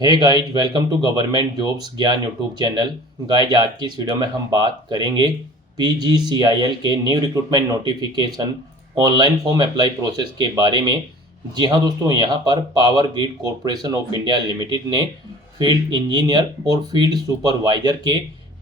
Hey guys, welcome to government jobs Gyan YouTube channel. Guys, आज की इस वीडियो में हम बात करेंगे पीजीसीआईएल के new recruitment notification online form apply process के बारे में। जी हाँ दोस्तों, यहाँ पर power grid corporation of India limited ने फील्ड इंजीनियर और फील्ड सुपरवाइजर के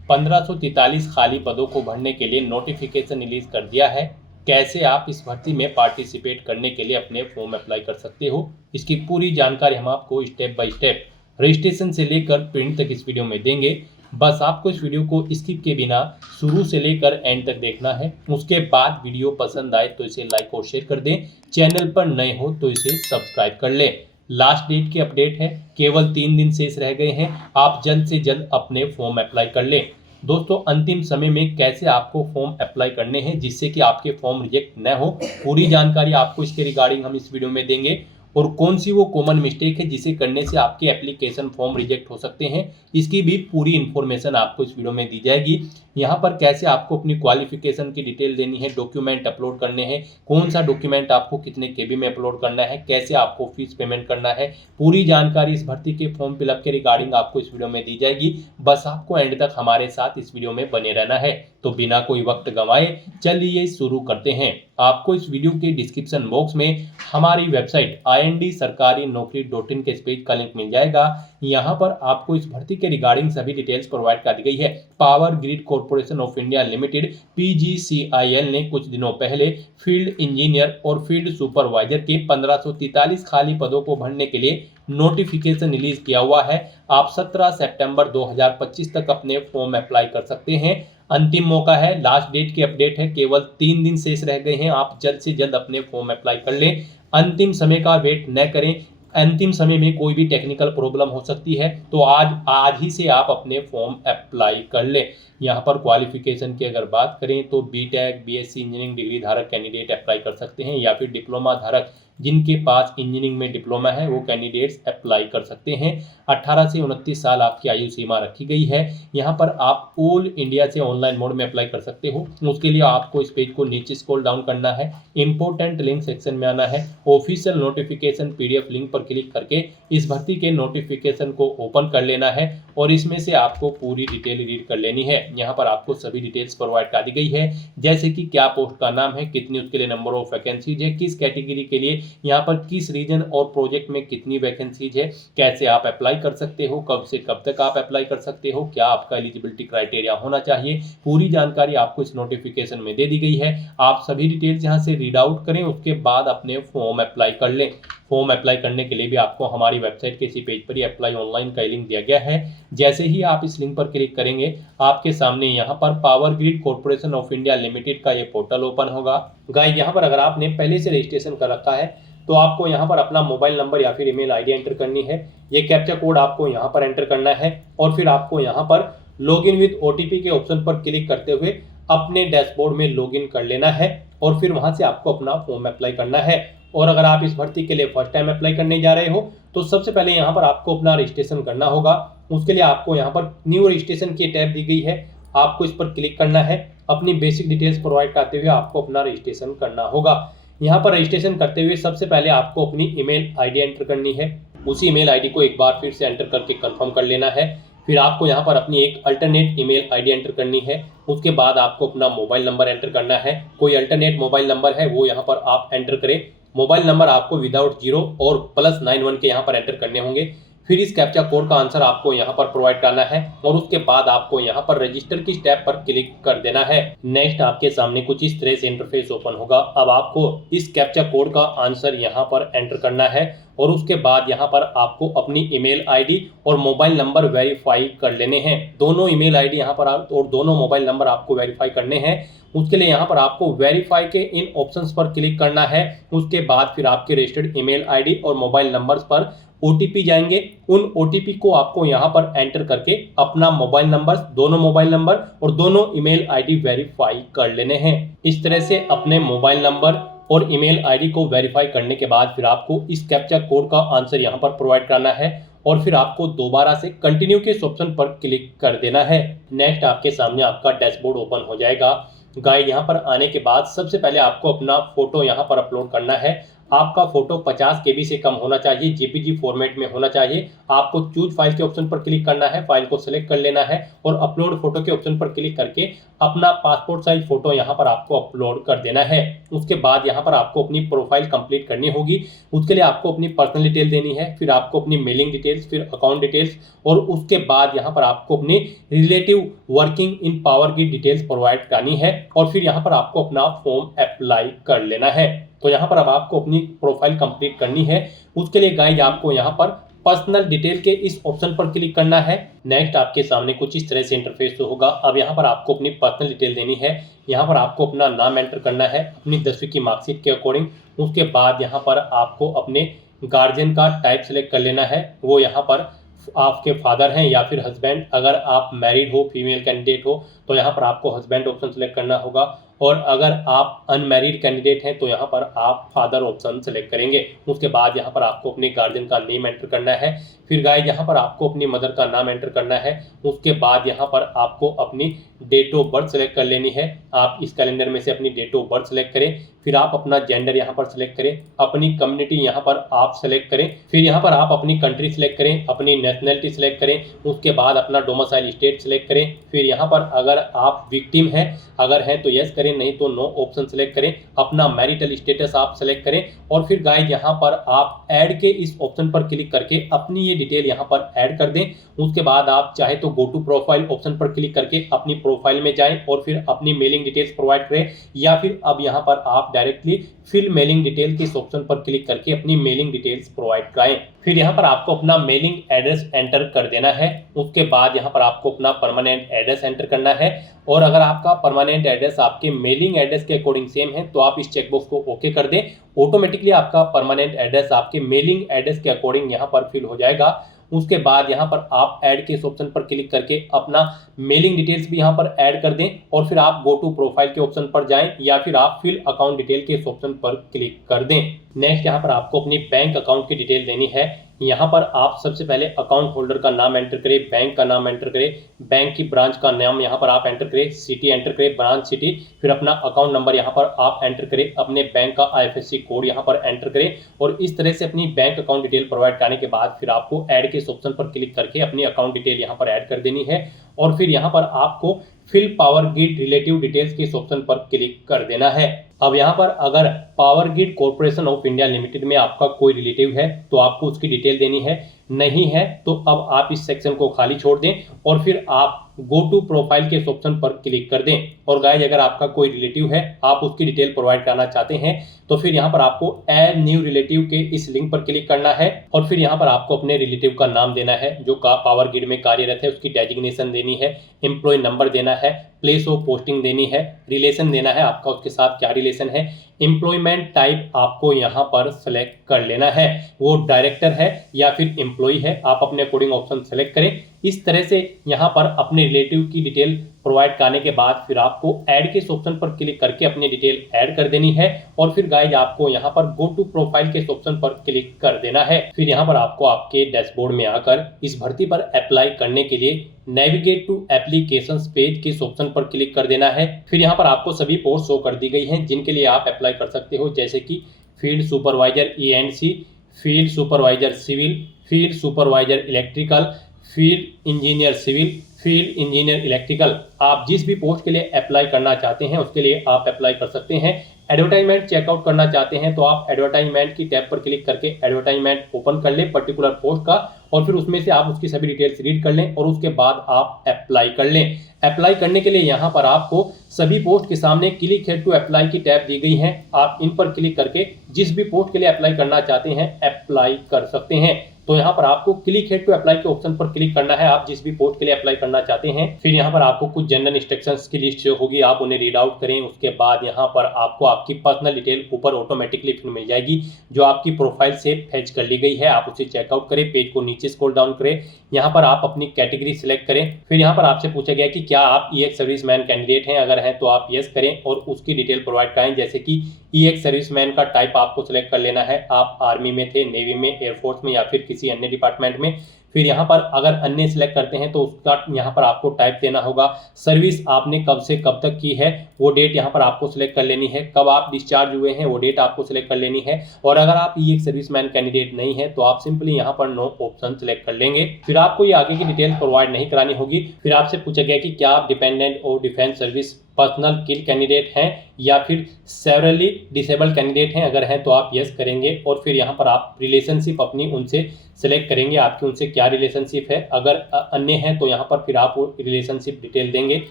1543 खाली पदों को भरने के लिए नोटिफिकेशन रिलीज कर दिया है। कैसे आप इस भर्ती में पार्टिसिपेट करने के लिए अपने फॉर्म अप्लाई कर सकते हो, इसकी पूरी जानकारी हम आपको स्टेप बाय स्टेप रजिस्ट्रेशन से लेकर प्रिंट तक इस वीडियो में देंगे। बस आपको इस वीडियो को स्किप के बिना शुरू से लेकर एंड तक देखना है। उसके बाद वीडियो पसंद आए तो इसे लाइक और शेयर कर दें। चैनल पर नए हो तो इसे सब्सक्राइब कर लें। लास्ट डेट की अपडेट है, केवल 3 दिन शेष रह गए हैं। आप जल्द से जल्द अपने फॉर्म अप्लाई कर लें। दोस्तों, अंतिम समय में कैसे आपको फॉर्म अप्लाई करने हैं जिससे कि आपके फॉर्म रिजेक्ट न हो, पूरी जानकारी आपको इसके रिगार्डिंग हम इस वीडियो में देंगे। और कौन सी वो कॉमन मिस्टेक है जिसे करने से आपके एप्लीकेशन फॉर्म रिजेक्ट हो सकते हैं, इसकी भी पूरी इन्फॉर्मेशन आपको इस वीडियो में दी जाएगी। यहाँ पर कैसे आपको अपनी क्वालिफिकेशन की डिटेल देनी है, डॉक्यूमेंट अपलोड करने हैं, कौन सा डॉक्यूमेंट आपको कितने केबी में अपलोड करना है, कैसे आपको फीस पेमेंट करना है, पूरी जानकारी इस भर्ती के फॉर्म फिलअप के रिगार्डिंग आपको इस वीडियो में दी जाएगी। बस आपको एंड तक हमारे साथ इस वीडियो में बने रहना है। तो बिना कोई वक्त गंवाए चलिए शुरू करते हैं। आपको इस वीडियो के डिस्क्रिप्शन बॉक्स में हमारी वेबसाइट IND-sarkari-naukri.in के इस पेज का लिंक मिल जाएगा। यहाँ पर आपको इस भर्ती के रिगार्डिंग सभी डिटेल्स प्रोवाइड कर दी गई है। Power grid corporation of India limited PGCIL ने कुछ दिनों पहले फील्ड इंजीनियर और फील्ड सुपरवाइजर के 1543 खाली पदों को भरने के लिए नोटिफिकेशन रिलीज किया हुआ है। आप 17 सितंबर 2025 तक अपने फॉर्म अप्लाई कर सकते हैं। अंतिम मौका है, लास्ट डेट की अपडेट है, केवल 3 दिन शेष रह गए हैं। आप जल्द से जल्द अपने फॉर्म अप्लाई कर लें। अंतिम समय का वेट न करें। अंतिम समय में कोई भी टेक्निकल प्रॉब्लम हो सकती है, तो आज ही से आप अपने फॉर्म अप्लाई कर लें। यहाँ पर क्वालिफिकेशन की अगर बात करें तो BTech BSc इंजीनियरिंग डिग्री धारक कैंडिडेट अप्लाई कर सकते हैं, या फिर डिप्लोमा धारक जिनके पास इंजीनियरिंग में डिप्लोमा है वो कैंडिडेट्स अप्लाई कर सकते हैं। 18 से 29 साल आपकी आयु सीमा रखी गई है। यहाँ पर आप ऑल इंडिया से ऑनलाइन मोड में अप्लाई कर सकते हो। उसके लिए आपको इस पेज को नीचे स्क्रॉल डाउन करना है, इंपॉर्टेंट लिंक सेक्शन में आना है, ऑफिशियल नोटिफिकेशन PDF लिंक पर क्लिक करके इस भर्ती के नोटिफिकेशन को ओपन कर लेना है और इसमें से आपको पूरी डिटेल रीड कर लेनी है। यहाँ पर आपको सभी डिटेल्स प्रोवाइड कर दी गई है, जैसे कि क्या पोस्ट का नाम है, कितनी उसके लिए नंबर ऑफ वैकेंसीज है, किस कैटेगरी के लिए, यहाँ पर किस रीजन और प्रोजेक्ट में कितनी वैकेंसीज है, कैसे आप अप्लाई कर सकते हो, कब से कब तक आप अप्लाई कर सकते हो, क्या आपका एलिजिबिलिटी क्राइटेरिया होना चाहिए, पूरी जानकारी आपको इस नोटिफिकेशन में दे दी गई है। आप सभी डिटेल्स यहाँ से रीड आउट करें, उसके बाद अपने फॉर्म अप्लाई कर लें। फॉर्म अप्लाई करने के लिए भी आपको हमारी वेबसाइट के इसी पेज पर ही अप्लाई ऑनलाइन का लिंक दिया गया है। जैसे ही आप इस लिंक पर क्लिक करेंगे, आपके सामने यहाँ पर power grid corporation of India limited का ये पोर्टल ओपन होगा। गाइस, यहाँ पर अगर आपने पहले से रजिस्ट्रेशन कर रखा है तो आपको यहाँ पर अपना मोबाइल नंबर या फिर ईमेल आईडी एंटर करनी है। ये कैप्चा कोड आपको यहाँ पर एंटर करना है और फिर आपको यहाँ पर लॉगिन विद OTP के ऑप्शन पर क्लिक करते हुए अपने डैशबोर्ड में लॉगिन कर लेना है और फिर वहाँ से आपको अपना फॉर्म अप्लाई करना है। और अगर आप इस भर्ती के लिए फर्स्ट टाइम अप्लाई करने जा रहे हो तो सबसे पहले यहाँ पर आपको अपना रजिस्ट्रेशन करना होगा। उसके लिए आपको यहाँ पर न्यू रजिस्ट्रेशन की टैब दी गई है, आपको इस पर क्लिक करना है। अपनी बेसिक डिटेल्स प्रोवाइड करते हुए आपको अपना रजिस्ट्रेशन करना होगा। यहाँ पर रजिस्ट्रेशन करते हुए सबसे पहले आपको अपनी ईमेल आईडी एंटर करनी है। उसी ईमेल आईडी को एक बार फिर से एंटर करके कंफर्म कर लेना है। फिर आपको यहाँ पर अपनी एक अल्टरनेट ईमेल आईडी एंटर करनी है। उसके बाद आपको अपना मोबाइल नंबर एंटर करना है। कोई अल्टरनेट मोबाइल नंबर है वो यहाँ पर आप एंटर करें। मोबाइल नंबर आपको विदाउट 0 और +91 के यहाँ पर एंटर करने होंगे। फिर इस कैप्चा कोड का आंसर आपको यहाँ पर प्रोवाइड करना है और उसके बाद आपको यहाँ पर रजिस्टर की स्टेप पर क्लिक कर देना है। नेक्स्ट आपके सामने कुछ इस तरह से इंटरफेस ओपन होगा। अब आपको इस कैप्चा कोड का आंसर यहाँ पर एंटर करना है और उसके बाद यहाँ पर आपको अपनी ईमेल आईडी और मोबाइल नंबर वेरीफाई कर लेने हैं। दोनों ईमेल आईडी यहाँ पर और दोनों मोबाइल नंबर आपको वेरीफाई करने हैं। उसके लिए यहाँ पर आपको वेरीफाई के इन ऑप्शंस पर क्लिक करना है। उसके बाद फिर आपके रजिस्टर्ड ईमेल आईडी और मोबाइल नंबर्स पर OTP जाएंगे। उन OTP को आपको यहाँ पर एंटर करके अपना मोबाइल नंबर, दोनों मोबाइल नंबर और दोनों ईमेल आईडी वेरीफाई कर लेने हैं। इस तरह से अपने मोबाइल नंबर और ईमेल आईडी को वेरीफाई करने के बाद फिर आपको इस कैप्चा कोड का आंसर यहाँ पर प्रोवाइड करना है और फिर आपको दोबारा से कंटिन्यू के इस ऑप्शन पर क्लिक कर देना है। नेक्स्ट आपके सामने आपका डैशबोर्ड ओपन हो जाएगा। गाइस, यहाँ पर आने के बाद सबसे पहले आपको अपना फोटो यहाँ पर अपलोड करना है। आपका फोटो 50 KB से कम होना चाहिए, जेपीजी फॉर्मेट में होना चाहिए। आपको चूज फाइल के ऑप्शन पर क्लिक करना है, फाइल को सिलेक्ट कर लेना है और अपलोड फोटो के ऑप्शन पर क्लिक करके अपना पासपोर्ट साइज फोटो यहाँ पर आपको अपलोड कर देना है। उसके बाद यहाँ पर आपको अपनी प्रोफाइल कंप्लीट करनी होगी। उसके लिए आपको अपनी पर्सनल डिटेल देनी है, फिर आपको अपनी मेलिंग डिटेल्स, फिर अकाउंट डिटेल्स और उसके बाद यहाँ पर आपको अपनी रिलेटिव वर्किंग इन पावर की डिटेल्स प्रोवाइड करनी है और फिर यहाँ पर आपको अपना फॉर्म अप्लाई कर लेना है। तो यहाँ पर अब आपको अपनी प्रोफाइल कंप्लीट करनी है। उसके लिए गाइज आपको यहाँ पर पर्सनल डिटेल के इस ऑप्शन पर क्लिक करना है। नेक्स्ट आपके सामने कुछ इस तरह से इंटरफेस होगा। अब यहाँ पर आपको अपनी पर्सनल डिटेल देनी है। यहाँ पर आपको अपना नाम एंटर करना है अपनी 10वीं की मार्कशीट के अकॉर्डिंग। उसके बाद यहाँ पर आपको अपने गार्जियन का टाइप सेलेक्ट कर लेना है, वो यहाँ पर आपके फादर हैं या फिर हस्बैंड। अगर आप मैरिड हो, फीमेल कैंडिडेट हो तो यहाँ पर आपको हस्बैंड ऑप्शन सेलेक्ट करना होगा और अगर आप अनमैरिड कैंडिडेट हैं तो यहाँ पर आप फादर ऑप्शन सेलेक्ट करेंगे। उसके बाद यहाँ पर आपको अपने गार्जियन का नेम एंटर करना है। फिर गाइस यहाँ पर आपको अपनी मदर का नाम एंटर करना है। उसके बाद यहाँ पर आपको अपनी डेट ऑफ बर्थ सेलेक्ट कर लेनी है। आप इस कैलेंडर में से अपनी डेट ऑफ बर्थ सेलेक्ट करें। फिर आप अपना जेंडर यहाँ पर सेलेक्ट करें, अपनी कम्युनिटी यहाँ पर आप सेलेक्ट करें। फिर यहाँ पर आप अपनी कंट्री सेलेक्ट करें, अपनी नेशनलिटी सेलेक्ट करें। उसके बाद अपना डोमिसाइल स्टेट सेलेक्ट करें। फिर यहाँ पर अगर आप विक्टिम हैं, अगर हैं तो यस करें, नहीं तो नो ऑप्शन सेलेक्ट करें। अपना मैरिटल स्टेटस आप सेलेक्ट करें और फिर गाइस यहाँ पर आप ऐड के इस ऑप्शन पर क्लिक करके अपनी ये डिटेल यहाँ पर ऐड कर दें। उसके बाद आप चाहे तो गो टू प्रोफाइल ऑप्शन पर क्लिक करके अपनी प्रोफाइल में जाएं और फिर अपनी मेलिंग डिटेल्स प्रोवाइड करें, या फिर अब यहाँ पर आप डायरेक्टली फिल मेलिंग डिटेल के इस ऑप्शन पर क्लिक करके अपनी मेलिंग डिटेल्स प्रोवाइड कराएं। फिर यहाँ पर आपको अपना मेलिंग एड्रेस एंटर कर देना है। उसके बाद यहाँ पर आपको अपना परमानेंट एड्रेस एंटर करना है और अगर आपका परमानेंट एड्रेस आपके मेलिंग एड्रेस के अकॉर्डिंग सेम है तो आप इस चेकबॉक्स को ओके कर दें। ऑटोमेटिकली आपका परमानेंट एड्रेस आपके मेलिंग एड्रेस के अकॉर्डिंग यहाँ पर फिल हो जाएगा। उसके बाद यहाँ पर आप ऐड के इस ऑप्शन पर क्लिक करके अपना मेलिंग डिटेल्स भी यहाँ पर ऐड कर दें और फिर आप गो टू प्रोफाइल के ऑप्शन पर जाएं या फिर आप फिल अकाउंट डिटेल के इस ऑप्शन पर क्लिक कर दें। नेक्स्ट यहाँ पर आपको अपनी बैंक अकाउंट की डिटेल देनी है। यहाँ पर आप सबसे पहले अकाउंट होल्डर का नाम एंटर करें, बैंक का नाम एंटर करें, बैंक की ब्रांच का नाम यहाँ पर आप एंटर करें, सिटी एंटर करें, ब्रांच सिटी, फिर अपना अकाउंट नंबर यहाँ पर आप एंटर करें, अपने बैंक का IFSC कोड यहाँ पर एंटर करें और इस तरह से अपनी बैंक अकाउंट डिटेल प्रोवाइड करने के बाद फिर आपको ऐड के इस ऑप्शन पर क्लिक करके अपनी अकाउंट डिटेल यहाँ पर ऐड कर देनी है और फिर यहाँ पर आपको fill power grid relative details के इस ऑप्शन पर क्लिक कर देना है। अब यहाँ पर अगर power grid corporation of India limited में आपका कोई रिलेटिव है तो आपको उसकी डिटेल देनी है, नहीं है तो अब आप इस सेक्शन को खाली छोड़ दें और फिर आप गो टू प्रोफाइल के इस ऑप्शन पर क्लिक कर दें। और गाइस अगर आपका कोई रिलेटिव है, आप उसकी डिटेल प्रोवाइड करना चाहते हैं तो फिर यहाँ पर आपको ऐड न्यू रिलेटिव के इस लिंक पर क्लिक करना है और फिर यहाँ पर आपको अपने रिलेटिव का नाम देना है जो पावर ग्रिड में कार्यरत है, उसकी डेजिग्नेशन देनी है, एम्प्लॉय नंबर देना है, प्लेस ऑफ पोस्टिंग देनी है, रिलेशन देना है आपका उसके साथ क्या रिलेशन है, एम्प्लॉयमेंट टाइप आपको यहाँ पर सेलेक्ट कर लेना है, वो डायरेक्टर है या फिर एम्प्लॉय है, आप अपने अकॉर्डिंग ऑप्शन सेलेक्ट करें। इस तरह से यहाँ पर अपने रिलेटिव की डिटेल प्रोवाइड करने के बाद फिर आपको ऐड के इस ऑप्शन पर क्लिक करके अपनी डिटेल ऐड कर देनी है और फिर गाइज आपको यहाँ पर गो टू प्रोफाइल के इस ऑप्शन पर क्लिक कर देना है। फिर यहाँ पर आपको आपके डैशबोर्ड में आकर इस भर्ती पर अप्लाई करने के लिए नेविगेट टू एप्लीकेशंस पेज के इस ऑप्शन पर क्लिक कर देना है। फिर यहाँ पर आपको सभी पोस्ट शो कर दी गई हैं जिनके लिए आप अप्लाई कर सकते हो, जैसे कि field supervisor E&C, field supervisor civil, field supervisor electrical, field engineer civil, field engineer electrical. आप जिस भी पोस्ट के लिए अप्लाई करना चाहते हैं उसके लिए आप अप्लाई कर सकते हैं। एडवर्टाइजमेंट चेकआउट करना चाहते हैं तो आप एडवर्टाइजमेंट की टैब पर क्लिक करके एडवर्टाइजमेंट ओपन कर लें पर्टिकुलर पोस्ट का और फिर उसमें से आप उसकी सभी डिटेल्स रीड कर लें और उसके बाद आप अप्लाई कर लें। अप्लाई करने के लिए यहाँ पर आपको सभी पोस्ट के सामने क्लिक हेयर टू अप्लाई की टैब दी गई है। आप इन पर क्लिक करके जिस भी पोस्ट के लिए अप्लाई करना चाहते हैं अप्लाई कर सकते हैं। तो यहाँ पर आपको क्लिक हेयर टू अप्लाई के ऑप्शन पर क्लिक करना है आप जिस भी पोस्ट के लिए अप्लाई करना चाहते हैं। फिर यहाँ पर आपको कुछ जनरल इंस्ट्रक्शंस की लिस्ट जो होगी आप उन्हें रीड आउट करें। उसके बाद यहाँ पर आपको आपकी पर्सनल डिटेल ऊपर ऑटोमेटिकली फिर मिल जाएगी जो आपकी प्रोफाइल से फेच कर ली गई है। आप उसे चेकआउट करें, पेज को नीचे स्क्रॉल डाउन करें, यहाँ पर आप अपनी कैटेगरी सिलेक्ट करें। फिर यहाँ पर आपसे पूछा गया कि क्या आप EX सर्विसमैन कैंडिडेट हैं, अगर हैं तो आप यस करें और उसकी डिटेल प्रोवाइड कराएं। जैसे कि EX सर्विसमैन का टाइप आपको सिलेक्ट कर लेना है, आप आर्मी में थे, नेवी में, एयरफोर्स में या फिर किसी अन्य डिपार्टमेंट में। फिर यहाँ पर अगर अन्य सिलेक्ट करते हैं तो उसका यहाँ पर आपको टाइप देना होगा। सर्विस आपने कब से कब तक की है वो डेट यहाँ पर आपको सिलेक्ट कर लेनी है। कब आप डिस्चार्ज हुए हैं वो डेट आपको सिलेक्ट कर लेनी है। और अगर आप ये एक सर्विसमैन कैंडिडेट नहीं है तो आप सिंपली यहाँ पर नो ऑप्शन सिलेक्ट कर लेंगे। फिर आपको ये आगे की डिटेल प्रोवाइड नहीं करानी होगी। फिर आपसे पूछा गया कि क्या आप डिपेंडेंट और डिफेंस सर्विस पर्सनल किल कैंडिडेट हैं या फिर सेवरली डिसेबल कैंडिडेट हैं। अगर हैं तो आप यस करेंगे और फिर यहाँ पर आप रिलेशनशिप अपनी उनसे सेलेक्ट करेंगे, आपकी उनसे क्या रिलेशनशिप है। अगर अन्य हैं तो यहाँ पर फिर आप वो रिलेशनशिप डिटेल देंगे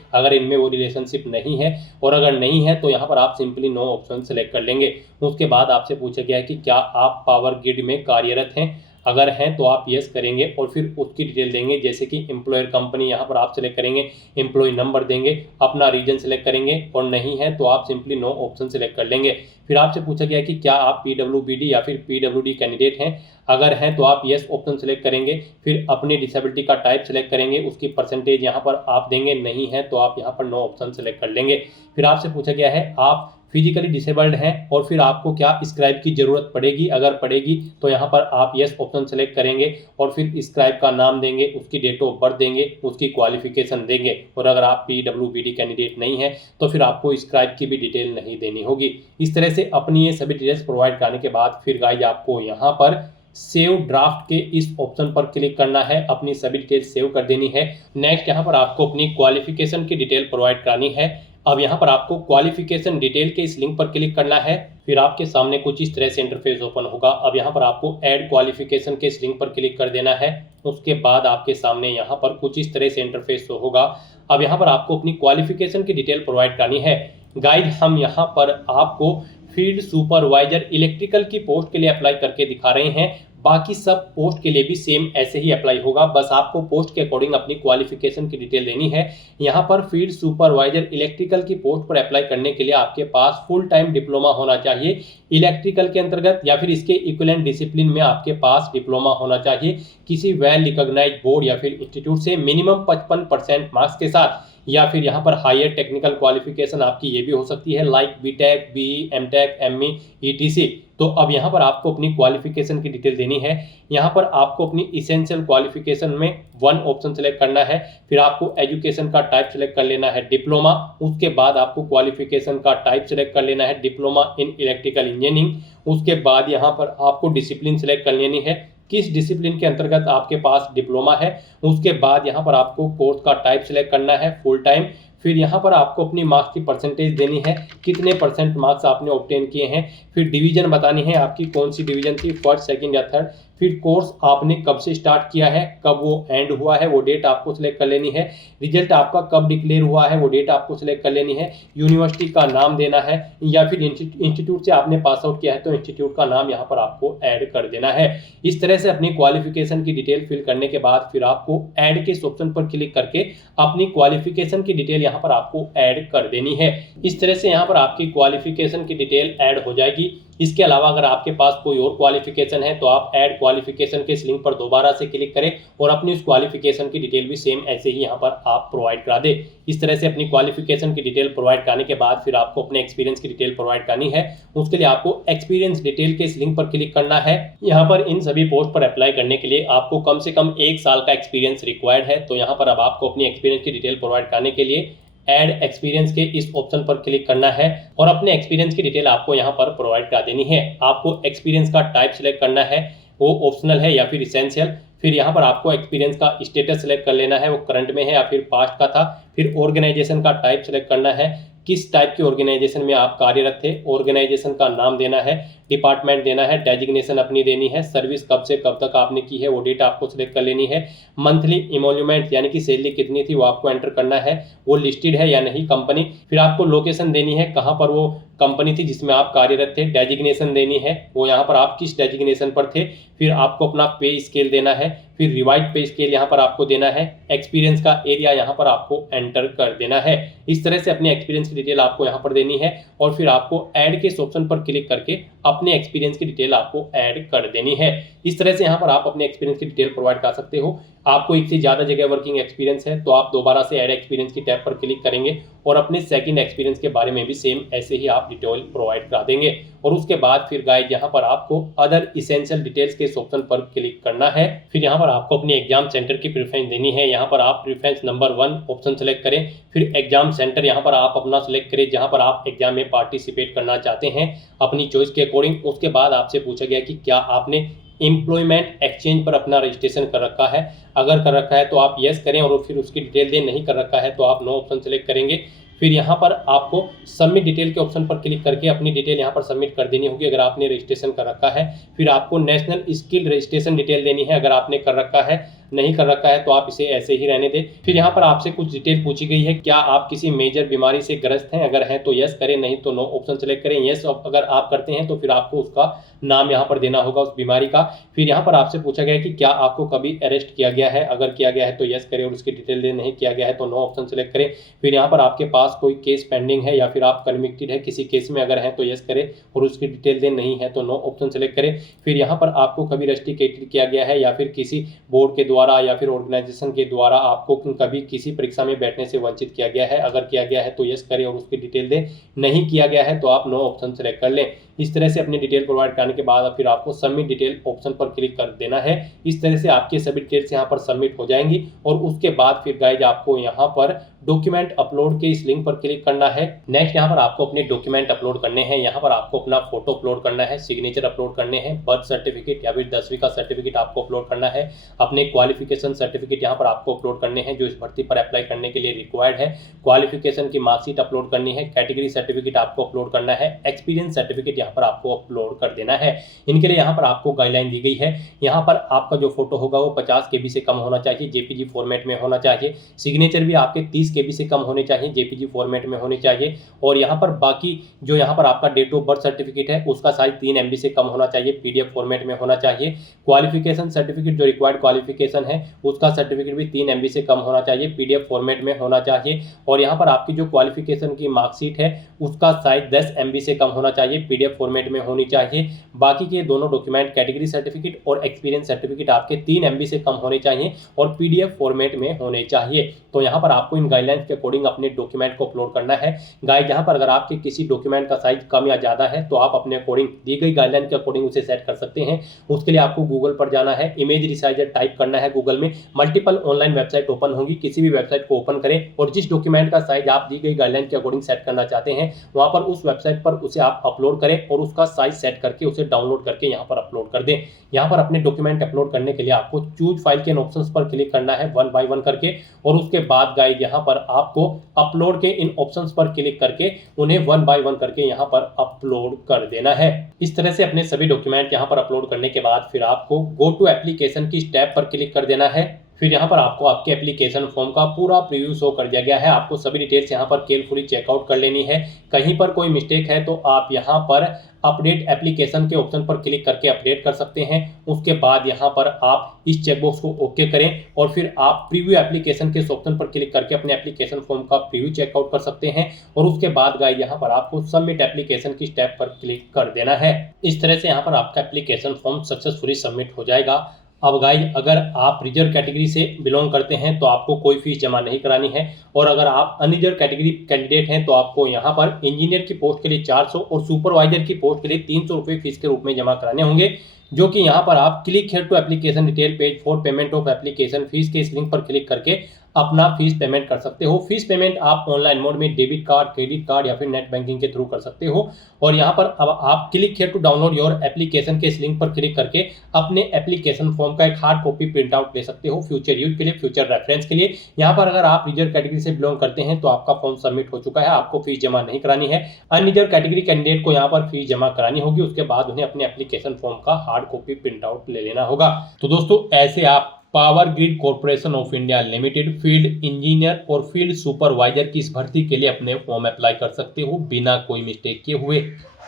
अगर इनमें वो रिलेशनशिप नहीं है, और अगर नहीं है तो यहाँ पर आप सिंपली नो ऑप्शन सेलेक्ट कर लेंगे। उसके बाद आपसे पूछा गया है कि क्या आप पावर ग्रिड में कार्यरत हैं। अगर हैं तो आप यस करेंगे और फिर उसकी डिटेल देंगे, जैसे कि एम्प्लॉयर कंपनी यहाँ पर आप सेलेक्ट करेंगे, एम्प्लॉय नंबर देंगे, अपना रीजन सेलेक्ट करेंगे, और नहीं है तो आप सिंपली नो ऑप्शन सेलेक्ट कर लेंगे। फिर आपसे पूछा गया कि क्या आप पीडब्ल्यूबीडी या फिर पीडब्ल्यूडी कैंडिडेट हैं। अगर हैं तो आप यस ऑप्शन सेलेक्ट करेंगे, फिर अपनी डिसेबिलिटी का टाइप सेलेक्ट करेंगे, उसकी परसेंटेज यहाँ पर आप देंगे, नहीं है तो आप यहाँ पर नो ऑप्शन सेलेक्ट कर लेंगे। फिर आपसे पूछा गया है आप फिजिकली डिसेबल्ड हैं और फिर आपको क्या स्क्राइब की ज़रूरत पड़ेगी। अगर पड़ेगी तो यहाँ पर आप यस ऑप्शन सेलेक्ट करेंगे और फिर स्क्राइब का नाम देंगे, उसकी डेट ऑफ बर्थ देंगे, उसकी क्वालिफिकेशन देंगे। और अगर आप पीडब्ल्यूबीडी कैंडिडेट नहीं है तो फिर आपको स्क्राइब की भी डिटेल नहीं देनी होगी। इस तरह से अपनी ये सभी डिटेल्स प्रोवाइड करने के बाद फिर गाइज आपको यहाँ पर सेव ड्राफ्ट के इस ऑप्शन पर क्लिक करना है, अपनी सभी डिटेल सेव कर देनी है। नेक्स्ट यहाँ पर आपको अपनी क्वालिफिकेशन की डिटेल प्रोवाइड करानी है। अब यहाँ पर आपको क्वालिफिकेशन डिटेल के इस लिंक पर क्लिक करना है। फिर आपके सामने कुछ इस तरह से इंटरफेस ओपन होगा। अब यहाँ पर आपको ऐड क्वालिफिकेशन के इस लिंक पर क्लिक कर देना है। उसके बाद आपके सामने यहाँ पर कुछ इस तरह से इंटरफेस होगा। अब यहाँ पर आपको अपनी क्वालिफिकेशन की डिटेल प्रोवाइड करनी है। गाइड हम यहाँ पर आपको फील्ड सुपरवाइजर इलेक्ट्रिकल की पोस्ट के लिए अप्लाई करके दिखा रहे हैं। बाकी सब पोस्ट के लिए भी सेम ऐसे ही अप्लाई होगा, बस आपको पोस्ट के अकॉर्डिंग अपनी क्वालिफिकेशन की डिटेल देनी है। यहाँ पर फील्ड सुपरवाइजर इलेक्ट्रिकल की पोस्ट पर अप्लाई करने के लिए आपके पास फुल टाइम डिप्लोमा होना चाहिए इलेक्ट्रिकल के अंतर्गत, या फिर इसके इक्विवेलेंट डिसिप्लिन में आपके पास डिप्लोमा होना चाहिए किसी वेल रिकॉग्नाइज्ड बोर्ड या फिर इंस्टीट्यूट से मिनिमम 55% मार्क्स के साथ, या फिर यहाँ पर हायर टेक्निकल क्वालिफिकेशन आपकी ये भी हो सकती है like BTech, BE, MTech, ME, ETC. तो अब यहाँ पर आपको अपनी क्वालिफिकेशन की डिटेल देनी है। यहाँ पर आपको अपनी इसेंशियल क्वालिफिकेशन में 1 ऑप्शन सेलेक्ट करना है। फिर आपको एजुकेशन का टाइप सेलेक्ट कर लेना है डिप्लोमा। उसके बाद आपको क्वालिफिकेशन का टाइप सेलेक्ट कर लेना है डिप्लोमा इन इलेक्ट्रिकल इंजीनियरिंग। उसके बाद यहाँ पर आपको डिसिप्लिन सेलेक्ट कर लेनी है, किस डिसिप्लिन के अंतर्गत आपके पास डिप्लोमा है। उसके बाद यहाँ पर आपको कोर्स का टाइप सेलेक्ट करना है फुल टाइम। फिर यहाँ पर आपको अपनी मार्क्स की परसेंटेज देनी है, कितने % मार्क्स आपने ऑब्टेन किए हैं। फिर डिवीजन बतानी है आपकी कौन सी डिवीजन थी, फर्स्ट, सेकंड या थर्ड। फिर कोर्स आपने कब से स्टार्ट किया है, कब वो एंड हुआ है, वो डेट आपको सिलेक्ट कर लेनी है। रिजल्ट आपका कब डिक्लेयर हुआ है, वो डेट आपको सिलेक्ट कर लेनी है। यूनिवर्सिटी का नाम देना है, या फिर इंस्टीट्यूट से आपने पास आउट किया है तो इंस्टीट्यूट का नाम यहाँ पर आपको ऐड कर देना है। इस तरह से अपनी क्वालिफिकेशन की डिटेल फिल करने के बाद फिर आपको ऐड के इस ऑप्शन पर क्लिक करके अपनी क्वालिफिकेशन की डिटेल यहाँ पर आपको ऐड कर देनी है। इस तरह से यहाँ पर आपकी क्वालिफिकेशन की डिटेल ऐड हो जाएगी। इसके अलावा अगर आपके पास कोई और क्वालिफिकेशन है तो आप ऐड क्वालिफिकेशन के इस लिंक पर दोबारा से क्लिक करें और अपनी उस क्वालिफिकेशन की डिटेल भी सेम ऐसे ही यहाँ पर आप प्रोवाइड करा दें। इस तरह से अपनी क्वालिफिकेशन की डिटेल प्रोवाइड कराने के बाद फिर आपको अपने एक्सपीरियंस की डिटेल प्रोवाइड करनी है। उसके लिए आपको एक्सपीरियंस डिटेल के इस लिंक पर क्लिक करना है। यहाँ पर इन सभी पोस्ट पर अप्लाई करने के लिए आपको कम से कम 1 साल का एक्सपीरियंस रिक्वायर्ड है। तो यहाँ पर अब आपको अपनी एक्सपीरियंस की डिटेल प्रोवाइड करने के लिए ऐड एक्सपीरियंस के इस ऑप्शन पर क्लिक करना है और अपने एक्सपीरियंस की डिटेल आपको यहाँ पर प्रोवाइड करा देनी है। आपको एक्सपीरियंस का टाइप सेलेक्ट करना है, वो ऑप्शनल है या फिर इसेंशियल। फिर यहाँ पर आपको एक्सपीरियंस का स्टेटस सेलेक्ट कर लेना है, वो करंट में है या फिर पास्ट का था। फिर ऑर्गेनाइजेशन का टाइप सेलेक्ट करना है, किस टाइप के ऑर्गेनाइजेशन में आप कार्यरत थे। ऑर्गेनाइजेशन का नाम देना है, डिपार्टमेंट देना है, डेजिग्नेशन अपनी देनी है, सर्विस कब से कब तक आपने की है वो डेट आपको सिलेक्ट कर लेनी है। मंथली इमोल्यूमेंट यानी कि सैलरी कितनी थी वो आपको एंटर करना है, वो लिस्टेड है या नहीं कंपनी। फिर आपको लोकेशन देनी है, कहाँ पर वो कंपनी थी जिसमें आप कार्यरत थे। डेजिग्नेशन देनी है, वो यहाँ पर आप किस डेजिग्नेशन पर थे। फिर आपको अपना पे स्केल देना है, फिर रिवाइज पे स्केल यहाँ पर आपको देना है। एक्सपीरियंस का एरिया यहाँ पर आपको एंटर कर देना है। इस तरह से अपने एक्सपीरियंस की डिटेल आपको यहाँ पर देनी है और फिर आपको ऐड के इस ऑप्शन पर क्लिक करके अपने एक्सपीरियंस की डिटेल आपको ऐड कर देनी है। इस तरह से यहाँ पर आप अपने एक्सपीरियंस की डिटेल प्रोवाइड कर सकते हो। आपको एक से ज़्यादा जगह वर्किंग एक्सपीरियंस है तो आप दोबारा से ऐड एक्सपीरियंस की टैब पर क्लिक करेंगे और अपने सेकंड एक्सपीरियंस के बारे में भी सेम ऐसे ही आप डिटेल प्रोवाइड करा देंगे। और उसके बाद फिर गाइज यहाँ पर आपको अदर इसेंशियल डिटेल्स के इस ऑप्शन पर क्लिक करना है। फिर यहाँ पर आपको अपनी एग्जाम सेंटर की प्रेफरेंस देनी है। यहाँ पर आप प्रेफरेंस नंबर 1 ऑप्शन सेलेक्ट करें। फिर एग्जाम सेंटर यहाँ पर आप अपना सेलेक्ट करें जहाँ पर आप एग्जाम में पार्टिसिपेट करना चाहते हैं अपनी चॉइस के अकॉर्डिंग। उसके बाद आपसे पूछा गया कि क्या आपने एम्प्लॉयमेंट एक्सचेंज पर अपना रजिस्ट्रेशन कर रखा है। अगर कर रखा है तो आप यस करें और फिर उसकी डिटेल दें। नहीं कर रखा है तो आप नो ऑप्शन सेलेक्ट करेंगे। फिर यहाँ पर आपको सबमिट डिटेल के ऑप्शन पर क्लिक करके अपनी डिटेल यहाँ पर सबमिट कर देनी होगी अगर आपने रजिस्ट्रेशन कर रखा है। फिर आपको नेशनल स्किल रजिस्ट्रेशन डिटेल देनी है अगर आपने कर रखा है। नहीं कर रखा है तो आप इसे ऐसे ही रहने दें। फिर यहाँ पर आपसे कुछ डिटेल पूछी गई है, क्या आप किसी मेजर बीमारी से ग्रस्त हैं। अगर हैं तो यस करें, नहीं तो नो ऑप्शन सेलेक्ट करें। यस अगर आप करते हैं तो फिर आपको उसका नाम यहाँ पर देना होगा उस बीमारी का। फिर यहाँ पर आपसे पूछा गया है कि क्या आपको कभी अरेस्ट किया गया है। अगर किया गया है तो यस करें और उसकी डिटेल दें। नहीं किया गया है तो नो ऑप्शन सेलेक्ट करें। फिर यहाँ पर आपके पास कोई केस पेंडिंग है या फिर आप कन्विक्टेड है किसी केस में, अगर है तो यस करें और उसकी डिटेल दें। नहीं है तो नो ऑप्शन सेलेक्ट करें। फिर यहाँ पर आपको कभी रस्टिकेटेड किया गया है या फिर किसी बोर्ड के द्वारा या फिर ऑर्गेनाइजेशन के द्वारा आपको कभी किसी परीक्षा में बैठने से वंचित किया गया है। अगर किया गया है तो यस करें और उसकी डिटेल दें। नहीं किया गया है तो आप नो ऑप्शन सेलेक्ट कर लें। इस तरह से अपनी डिटेल प्रोवाइड करने के बाद फिर आपको सबमिट डिटेल ऑप्शन पर क्लिक कर देना है। इस तरह से आपके सभी डिटेल्स यहाँ पर सबमिट हो जाएंगी और उसके बाद फिर गाइज आपको यहाँ पर डॉक्यूमेंट अपलोड के इस लिंक पर क्लिक करना है। नेक्स्ट यहाँ पर आपको अपने डॉक्यूमेंट अपलोड करने हैं। यहाँ पर आपको अपना फोटो अपलोड करना है, सिग्नेचर अपलोड करने हैं, बर्थ सर्टिफिकेट या फिर 10वीं का सर्टिफिकेट आपको अपलोड करना है, अपने क्वालिफिकेशन सर्टिफिकेट यहाँ पर आपको अपलोड करने हैं जो इस भर्ती पर अप्लाई करने के लिए रिक्वायर्ड है, क्वालिफिकेशन की मार्कशीट अपलोड करनी है, कैटेगरी सर्टिफिकेट आपको अपलोड करना है, एक्सपीरियंस सर्टिफिकेट यहाँ पर आपको अपलोड कर देना है। इनके लिए यहाँ पर आपको गाइडलाइन दी गई है। यहाँ पर आपका जो फोटो होगा वो 50 KB से कम होना चाहिए, जेपीजी फॉर्मेट में होना चाहिए। सिग्नेचर भी आपके 30 KB से कम होने चाहिए, जेपीजी फॉर्मेट में होने चाहिए। और यहाँ पर बाकी जो यहाँ पर आपका डेट ऑफ बर्थ सर्टिफिकेट है उसका साइज 3 MB से कम होना चाहिए, PDF फॉर्मेट में होना चाहिए। क्वालिफिकेशन सर्टिफिकेट जो रिक्वायर्ड क्वालिफिकेशन है उसका सर्टिफिकेट भी 3 MB से कम होना चाहिए, PDF फॉर्मेट में होना चाहिए। और यहाँ पर आपकी जो क्वालिफिकेशन की मार्कशीट है उसका साइज 10 MB से कम होना चाहिए, PDF फॉर्मेट में होनी चाहिए। बाकी के दोनों डॉक्यूमेंट कैटेगरी सर्टिफिकेट और एक्सपीरियंस सर्टिफिकेट आपके 3 MB से कम होने चाहिए और PDF फॉर्मेट में होने चाहिए। तो यहाँ पर आपको इन गाइडलाइंस के अकॉर्डिंग अपने डॉक्यूमेंट को अपलोड करना है। गाइड यहाँ पर अगर आपके किसी डॉक्यूमेंट का साइज कम या ज़्यादा है तो आप अपने अकॉर्डिंग दी गई गाइडलाइन के अकॉर्डिंग उसे सेट कर सकते हैं। उसके लिए आपको गूगल पर जाना है, इमेज रिसाइजर टाइप करना है गूगल में। मल्टीपल ऑनलाइन वेबसाइट ओपन होगी, किसी भी वेबसाइट को ओपन करें और जिस डॉक्यूमेंट का साइज आप दी गई गाइडलाइन के अकॉर्डिंग सेट करना चाहते हैं वहाँ पर उस वेबसाइट पर उसे आप अपलोड करें और उसका साइज सेट करके उसे डाउनलोड करके यहाँ पर अपलोड कर दें। यहाँ पर अपने डॉक्यूमेंट अपलोड करने के लिए आपको चूज फाइल के ऑप्शंस पर क्लिक करना है 1 by 1 करके और उसके बाद गाइड यहाँ पर आपको अपलोड के इन ऑप्शंस पर क्लिक करके उन्हें 1 by 1 करके यहाँ पर अपलोड कर देना है। इस तरह से अपने सभी डॉक्यूमेंट यहाँ पर अपलोड करने के बाद फिर आपको गो टू एप्लीकेशन की स्टेप पर क्लिक कर देना है। फिर यहाँ पर आपको आपके एप्लीकेशन फॉर्म का पूरा प्रीव्यू शो कर दिया गया है। आपको सभी डिटेल्स यहाँ पर केयरफुली चेकआउट कर लेनी है। कहीं पर कोई मिस्टेक है तो आप यहाँ पर अपडेट एप्लीकेशन के ऑप्शन पर क्लिक करके अपडेट कर सकते हैं। उसके बाद यहाँ पर आप इस चेकबॉक्स को ओके करें और फिर आप प्रीव्यू एप्लीकेशन के ऑप्शन पर क्लिक करके अपने एप्लीकेशन फॉर्म का प्रीव्यू चेकआउट कर सकते हैं। और उसके बाद गाइड यहाँ पर आपको सबमिट एप्लीकेशन की स्टेप पर क्लिक कर देना है। इस तरह से यहाँ पर आपका एप्लीकेशन फॉर्म सक्सेसफुली सबमिट हो जाएगा। अब गाइज अगर आप रिजर्व कैटेगरी से बिलोंग करते हैं तो आपको कोई फीस जमा नहीं करानी है और अगर आप अनरिजर्व कैटेगरी कैंडिडेट हैं तो आपको यहाँ पर इंजीनियर की पोस्ट के लिए 400 और सुपरवाइजर की पोस्ट के लिए 300 रुपये फीस के रूप में जमा कराने होंगे, जो कि यहाँ पर आप click here to application detail page for payment of application fees के इस लिंक पर क्लिक करके अपना फीस पेमेंट कर सकते हो। फीस पेमेंट आप ऑनलाइन मोड में डेबिट कार्ड, क्रेडिट कार्ड या फिर नेट बैंकिंग के थ्रू कर सकते हो। और यहाँ पर अब आप click here to download your application के इस लिंक पर क्लिक करके अपने एप्लीकेशन फॉर्म का एक हार्ड कॉपी प्रिंट आउट ले सकते हो फ्यूचर यूज के लिए, फ्यूचर रेफरेंस के लिए। यहाँ पर अगर आप रिजर्व कैटेगरी से बिलोंग करते हैं तो आपका फॉर्म सबमिट हो चुका है, आपको फीस जमा नहीं करानी है। अनरिजर्व कैटेगरी कैंडिडेट को यहाँ पर फीस जमा करानी होगी, उसके बाद उन्हें अपने एप्लीकेशन फॉर्म का हार्ड कॉपी प्रिंट आउट ले लेना होगा। तो दोस्तों ऐसे आप power grid corporation of India limited field engineer और फील्ड सुपरवाइजर की इस भर्ती के लिए अपने फॉर्म अप्लाई कर सकते हो बिना कोई मिस्टेक किए हुए।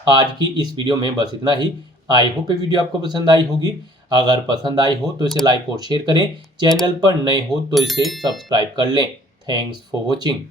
आज की इस वीडियो में बस इतना ही। आई होप ये वीडियो आपको पसंद आई होगी। अगर पसंद आई हो तो इसे लाइक और शेयर करें, चैनल पर नए हो तो इसे सब्सक्राइब कर लें। Thanks for watching.